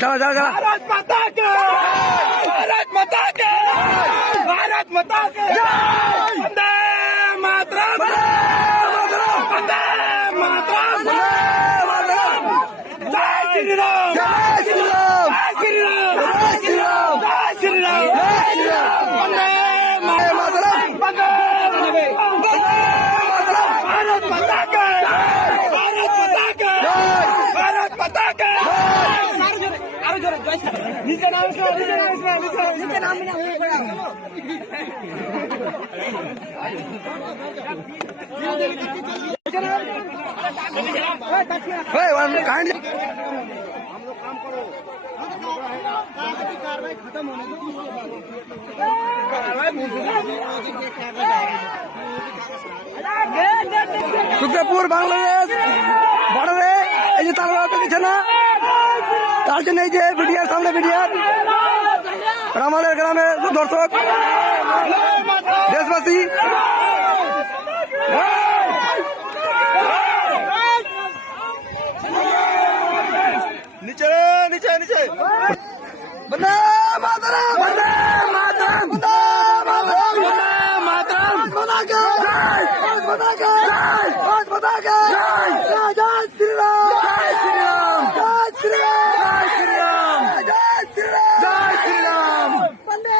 चला चला चला। भारत माता के, भारत माता के, भारत माता के वंदे मातरम, वंदे मातरम, जय श्री राम, जय श्री राम, जय श्री राम, जय श्री राम, जय श्री राम, जय श्री राम। वंदे मातरम, वंदे भारत माता के, भारत माता के, भारत माता के। नीचे नाम से, नीचे नाम শুক্রপুর বাংলাদেশ বর্ডারে এই যে তারা পেয়েছে না, তার জন্য এই যে বিডিআর সামনে বিডিআর আমাদের গ্রামের দর্শক দেশবাসী নিচে নিচে নিচে বন্দে মাতরম, বন্দে মাতরম, বন্দে মাতরম, বন্দে মাতরম, বন্দে মাতরম, ভারত মাতা কি জয়, জয় শ্রী রাম, জয় শ্রী রাম, জয় শ্রী রাম, জয় শ্রী রাম, জয় শ্রী রাম, জয় শ্রী রাম, বন্দে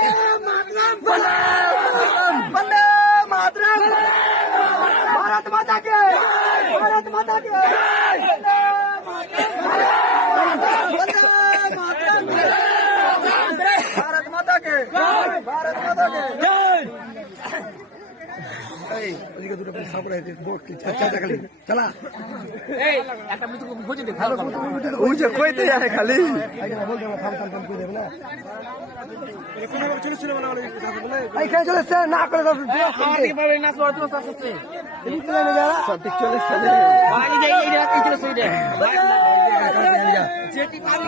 মাতরম, বন্দে মাতরম, বন্দে মাতরম, ভারত মাতা কি জয়, ভারত মাতা কি জয়, বন্দে মাতরম, भारत माता के, भारत माता के जय। এই ওদিকে দুটো সাপড় আছে বোট কি চাচা খালি চলা এই একটা মিনিট বুঝে দে ভালো কথা বুঝে কইতে যায় খালি আইডা বল দেব থাম থাম কই দেব না এখানে চলে ছিল বলে বলে এইখানে চলেছে না করে দাও আমাদের পাবে না তো তো আসছে এই তো না যারা সঠিক চলেছে ভাই এই চলে সেইটা যেটি পারি